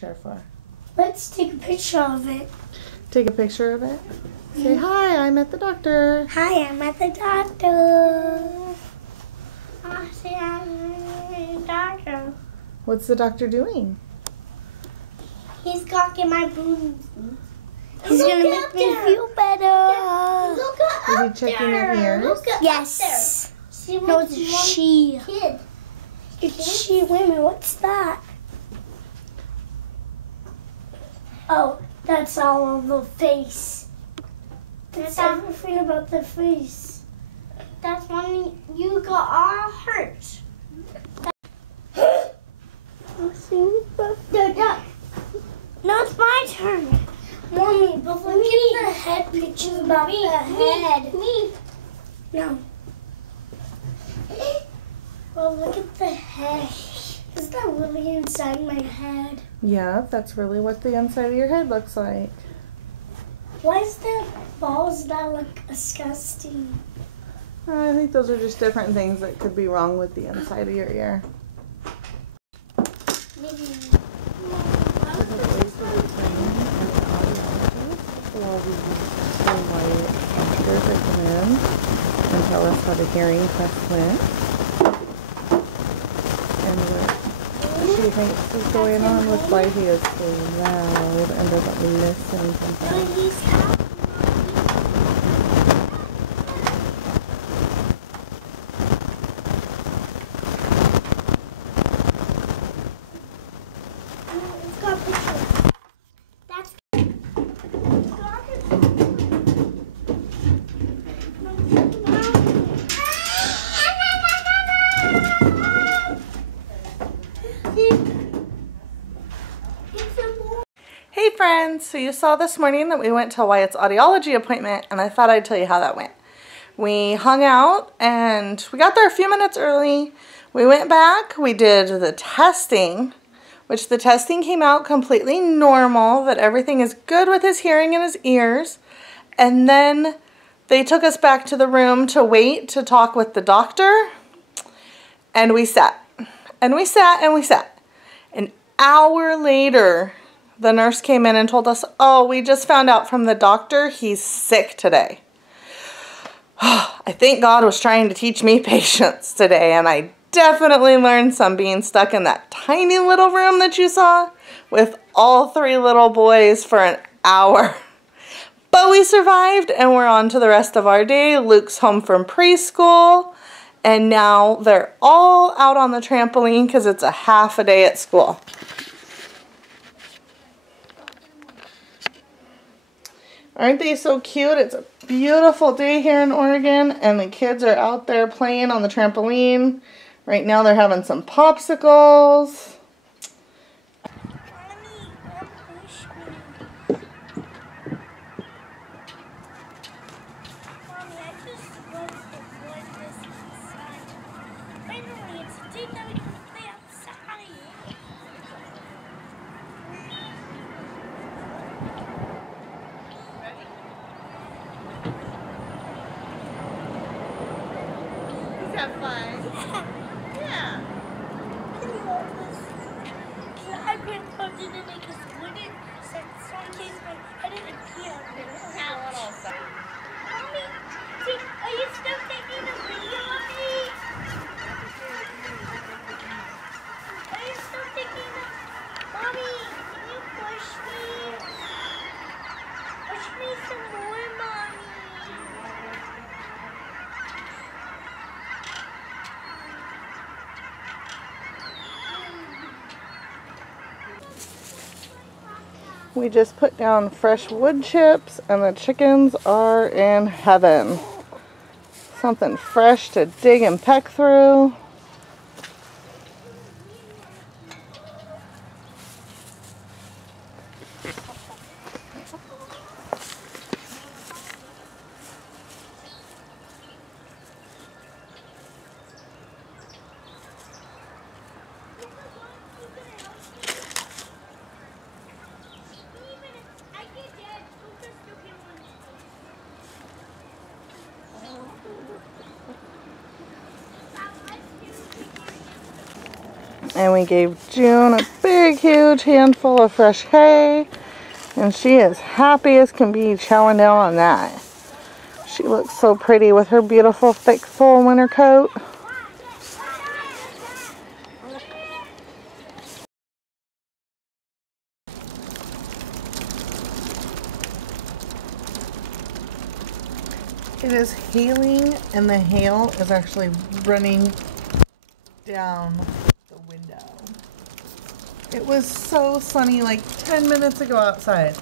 chair for? Let's take a picture of it. Take a picture of it? Say, hi, I'm at the doctor. Hi, I'm at the doctor. Say, I'm at the doctor. What's the doctor doing? He's gonna get my boobs. He's gonna make me feel better. Look up. Is he checking your ears? Yes. No, it's she. Kid. It's she. Wait a minute, what's that? Oh, that's all of the face. That's everything about the face. That's when you got all hurt. No, it's my turn. Mommy, but look at the head pictures about the head. Me. No. Well, look at the head. Is that really inside my head? Yeah, that's really what the inside of your head looks like. Why is the balls that look disgusting? I think those are just different things that could be wrong with the inside of your ear. Maybe. Doctors that come in and tell us how the hearing test went and what she thinks is going on with why he is so loud and doesn't listen sometimes. Hey friends, so you saw this morning that we went to Wyatt's audiology appointment and I thought I'd tell you how that went. We hung out and we got there a few minutes early. We went back, we did the testing, which the testing came out completely normal, that everything is good with his hearing in his ears. And then they took us back to the room to wait to talk with the doctor. And we sat, and we sat, and we sat. An hour later, the nurse came in and told us, oh, we just found out from the doctor he's sick today. I think God was trying to teach me patience today, and I definitely learned some being stuck in that tiny little room that you saw with all 3 little boys for an hour. But we survived, and we're on to the rest of our day. Luke's home from preschool, and now they're all out on the trampoline because it's a half a day at school. Aren't they so cute? It's a beautiful day here in Oregon, and the kids are out there playing on the trampoline. Right now they're having some popsicles. Have fun. Yeah. I've been plugged in and make this wooden set so in case my head didn't appear. Mommy, are you still taking a video of me? Are you still taking a... Mommy, can you push me? Push me some more, Mommy. We just put down fresh wood chips and the chickens are in heaven. Something fresh to dig and peck through. And we gave June a big, huge handful of fresh hay. And she is happy as can be chowing down on that. She looks so pretty with her beautiful, thick, full winter coat. It is hailing, and the hail is actually running down the window. It was so sunny like 10 minutes ago outside.